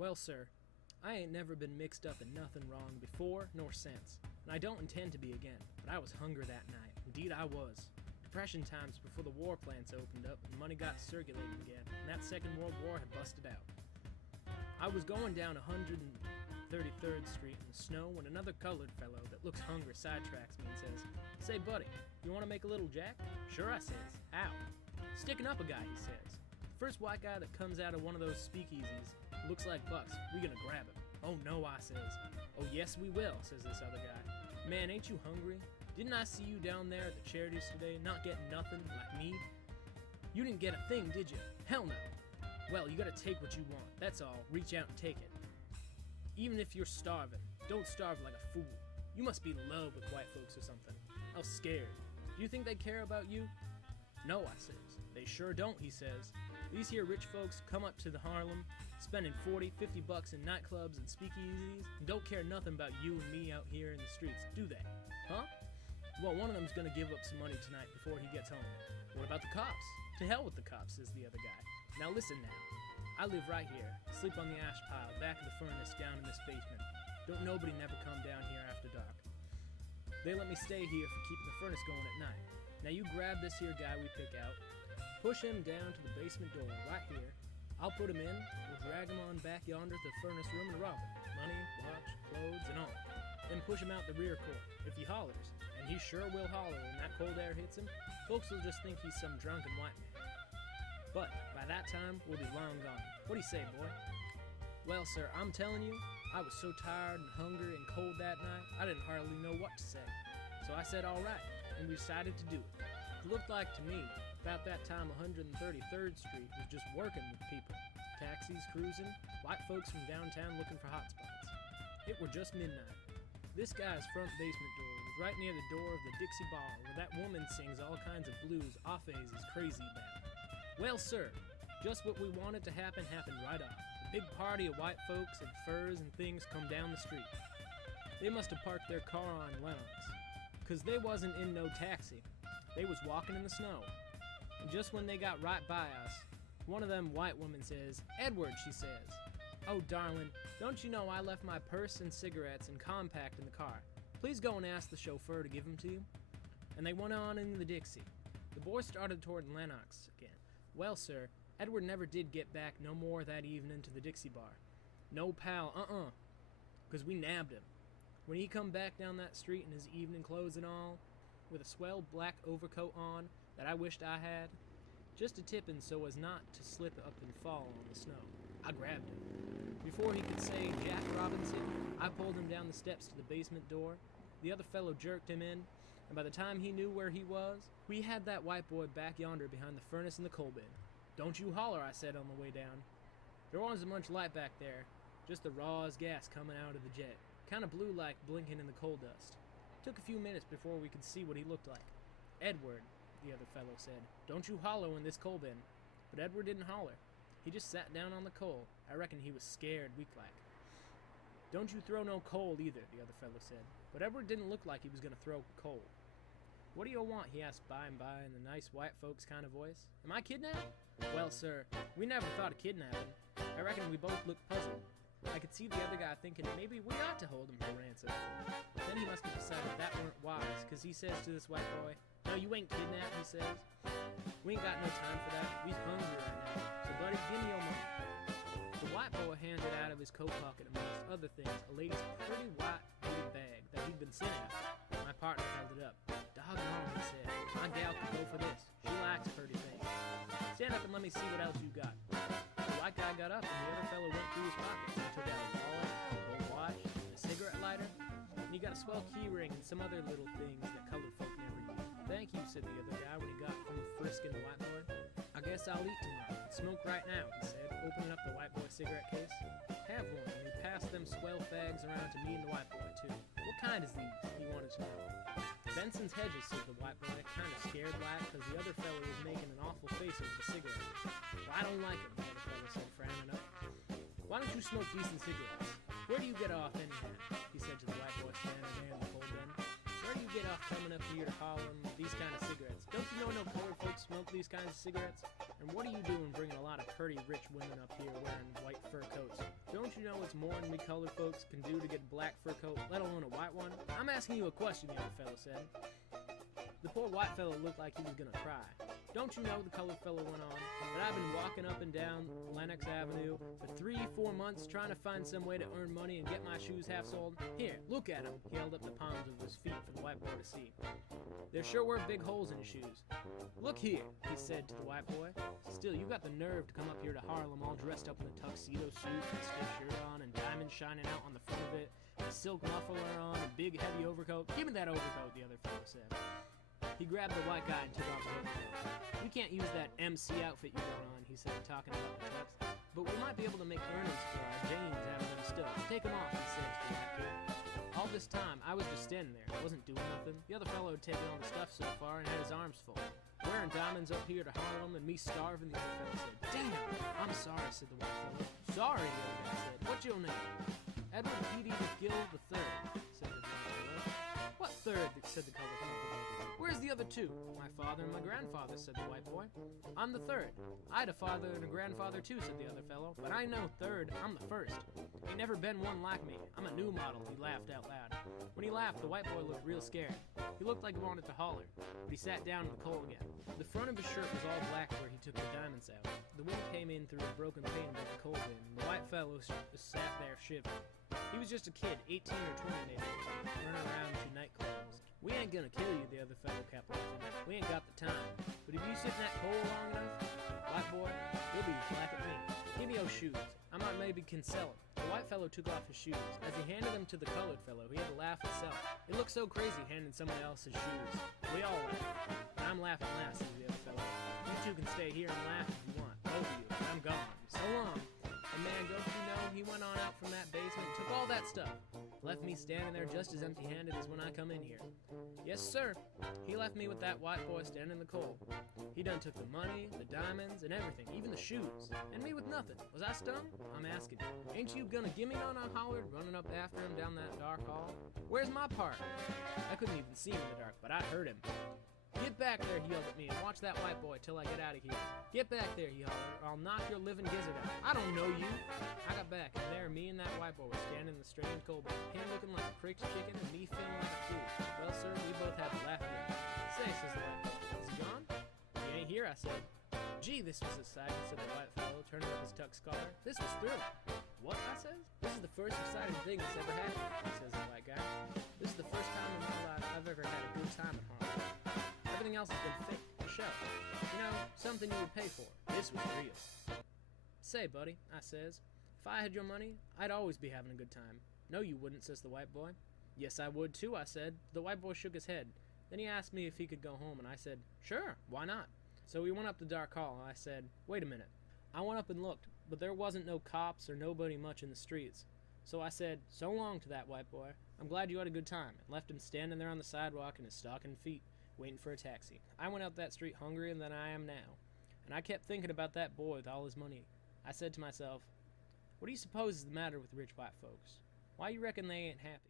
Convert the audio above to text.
Well, sir, I ain't never been mixed up in nothing wrong before nor since, and I don't intend to be again, but I was hungry that night. Indeed I was. Depression times before the war plants opened up and money got circulating again, and that Second World War had busted out. I was going down 133rd Street in the snow when another colored fellow that looks hungry sidetracks me and says, "Say, buddy, you want to make a little jack?" "Sure," I says. "How?" "Sticking up a guy," he says. "The first white guy that comes out of one of those speakeasies looks like bucks. We gonna grab him." "Oh no," I says. "Oh yes we will," says this other guy. "Man, ain't you hungry? Didn't I see you down there at the charities today not getting nothing like me? You didn't get a thing, did you? Hell no." "Well, you gotta take what you want, that's all. Reach out and take it. Even if you're starving, don't starve like a fool. You must be in love with white folks or something. I was scared. Do you think they care about you?" "No," I says. "They sure don't," he says. "These here rich folks come up to the Harlem, spending 40, 50 bucks in nightclubs and speakeasies, and don't care nothing about you and me out here in the streets, do they? Huh? Well, one of them's gonna give up some money tonight before he gets home." "What about the cops?" "To hell with the cops," says the other guy. "Now listen now. I live right here, sleep on the ash pile, back of the furnace down in this basement. Don't nobody never come down here after dark. They let me stay here for keeping the furnace going at night. Now you grab this here guy we pick out, push him down to the basement door right here. I'll put him in, we'll drag him on back yonder to the furnace room and rob him. Money, watch, clothes, and all. Then push him out the rear court. If he hollers, and he sure will holler when that cold air hits him, folks will just think he's some drunken white man. But by that time, we'll be long gone. What do you say, boy?" Well, sir, I'm telling you, I was so tired and hungry and cold that night, I didn't hardly know what to say. So I said all right, and we decided to do it. It looked like to me, about that time 133rd Street was just working with people. Taxis cruising, white folks from downtown looking for hot spots. It were just midnight. This guy's front basement door was right near the door of the Dixie Bar where that woman sings all kinds of blues Offes is crazy about. Well, sir, just what we wanted to happen happened right off. A big party of white folks in furs and things come down the street. They must have parked their car on Lenox, 'cause they wasn't in no taxi. They was walking in the snow. And just when they got right by us, one of them white women says, "Edward," she says. "Oh, darling, don't you know I left my purse and cigarettes and compact in the car? Please go and ask the chauffeur to give them to you." And they went on in the Dixie. The boy started toward Lenox again. Well, sir, Edward never did get back no more that evening to the Dixie Bar. No pal, 'cause we nabbed him. When he come back down that street in his evening clothes and all, with a swell black overcoat on that I wished I had, just a tippin' so as not to slip up and fall on the snow, I grabbed him. Before he could say Jack Robinson, I pulled him down the steps to the basement door. The other fellow jerked him in, and by the time he knew where he was, we had that white boy back yonder behind the furnace in the coal bin. "Don't you holler," I said on the way down. There wasn't much light back there, just the raw as gas coming out of the jet, kind of blue like blinking in the coal dust. Took a few minutes before we could see what he looked like. "Edward," the other fellow said, "don't you holler in this coal bin." But Edward didn't holler. He just sat down on the coal. I reckon he was scared weak-like. "Don't you throw no coal either," the other fellow said. But Edward didn't look like he was going to throw coal. "What do you want?" he asked by and by in the nice white folks kind of voice. "Am I kidnapped?" Well, sir, we never thought of kidnapping. I reckon we both looked puzzled. I could see the other guy thinking maybe we ought to hold him for ransom. Then he must have decided that weren't wise, 'cause he says to this white boy, "No, you ain't kidnapped," he says. "We ain't got no time for that. We's hungry right now. So, buddy, give me your money." The white boy handed out of his coat pocket, amongst other things, a lady's pretty white beaded bag that he'd been sent after. My partner held it up. "Doggone," he said. "My gal could go for this. She likes pretty things. Stand up and let me see what else you got." The white guy got up, and the other fellow went through his pockets and took out a wallet, a gold watch, a cigarette lighter, and he got a swell key ring and some other little things that colored folk never used. "Thank you," said the other guy when he got through frisking the white boy. "I guess I'll eat tomorrow and smoke right now," he said, opening up the white boy's cigarette case. "Have one," and he passed them swell fags around to me and the white boy, too. "What kind is these?" he wanted to know. "Benson's Hedges," said the white boy, kind of scared like, 'cause the other fellow was making an awful face over the cigarette. "Well, I don't like it," the other fellow said, frowning up. "Why don't you smoke decent cigarettes? Where do you get off anyhow?" he said to the white boy standing there in the coal bin. "Where do you get off coming up here to Harlem with these kind of cigarettes? Don't you know no colored folks smoke these kinds of cigarettes?" And what are you doing bringing a lot of pretty rich women up here wearing white fur coats? Don't you know it's more than we colored folks can do to get a black fur coat, let alone a white one? I'm asking you a question, the other fellow said. The poor white fellow looked like he was gonna cry. Don't you know, the colored fellow went on, that I've been walking up and down Lenox Avenue for 3-4 months trying to find some way to earn money and get my shoes half soled? Here, look at him. He held up the palms of his feet for the white boy to see. There sure were big holes in his shoes. Look here, he said to the white boy. Still, you got the nerve to come up here to Harlem all dressed up in a tuxedo suit with a stiff shirt on and diamonds shining out on the front of it, a silk muffler on, a big heavy overcoat. Give me that overcoat, the other fellow said. He grabbed the white guy and took off the overcoat. We can't use that MC outfit you got on, he said, talking about the tux, but we might be able to make earnings for our Janes out of them still. Take them off, he said to the white kid. All this time, I was just standing there. I wasn't doing nothing. The other fellow had taken all the stuff so far and had his arms full. Wearing diamonds up here to Harlem and me starving, the other fellow said. Damn! I'm sorry, said the white fellow. Sorry, the other guy said. What's your name? Edward Petey McGill III, said the white fellow. What third? Said the colored fellow. Where's the other two? My father and my grandfather, said the white boy. I'm the third. I had a father and a grandfather too, said the other fellow. But I know third, I'm the first. Ain't never been one like me. I'm a new model, he laughed out loud. When he laughed, the white boy looked real scared. He looked like he wanted to holler, but he sat down in the coal again. The front of his shirt was all black where he took the diamonds out. The wind came in through a broken pane above the coal bin. The white fellow sat there shivering. He was just a kid, 18 or 20 maybe, running around to nightclubs. We ain't gonna kill you, the other fellow kept laughing. We ain't got the time. But if you sit in that coal long enough, white boy, you'll be black at me. Give me your shoes. I might maybe can sell them. The white fellow took off his shoes. As he handed them to the colored fellow, he had to laugh himself. It looked so crazy handing someone else's shoes. We all laughed. But I'm laughing last, said the other fellow. You two can stay here and laugh if you want. Both of you. I'm gone. So long. And man, don't you know, he went on out from that basement and took all that stuff. Left me standing there just as empty-handed as when I come in here. Yes, sir. He left me with that white boy standing in the coal. He done took the money, the diamonds, and everything, even the shoes. And me with nothing. Was I stung? I'm asking you. Ain't you gonna gimme none? I hollered, running up after him down that dark hall. Where's my part? I couldn't even see him in the dark, but I heard him. Get back there, he yelled at me, and watch that white boy till I get out of here. Get back there, he hollered, or I'll knock your living gizzard out. I don't know you. I got back, and there me and that white boy were standing in the strange coal bin, him looking like a crick's chicken and me feeling like a fool. Well, sir, we both had to laugh again. Say, says the white boy, is he gone? He ain't here, I said. Gee, this was exciting, said the white fellow, turning up his tux collar. This was thrilling. What? I says. This is the first exciting thing that's ever happened, says the white guy. This is the first time in my life I've ever had a good time at home. Everything else has been fake, a show. You know, something you would pay for. This was real. Say, buddy, I says, if I had your money, I'd always be having a good time. No, you wouldn't, says the white boy. Yes, I would too, I said. The white boy shook his head. Then he asked me if he could go home, and I said, sure, why not? So we went up the dark hall, and I said, wait a minute. I went up and looked, but there wasn't no cops or nobody much in the streets. So I said, so long to that white boy. I'm glad you had a good time, and left him standing there on the sidewalk in his stocking feet, waiting for a taxi. I went out that street hungrier than I am now, and I kept thinking about that boy with all his money. I said to myself, what do you suppose is the matter with rich white folks? Why you reckon they ain't happy?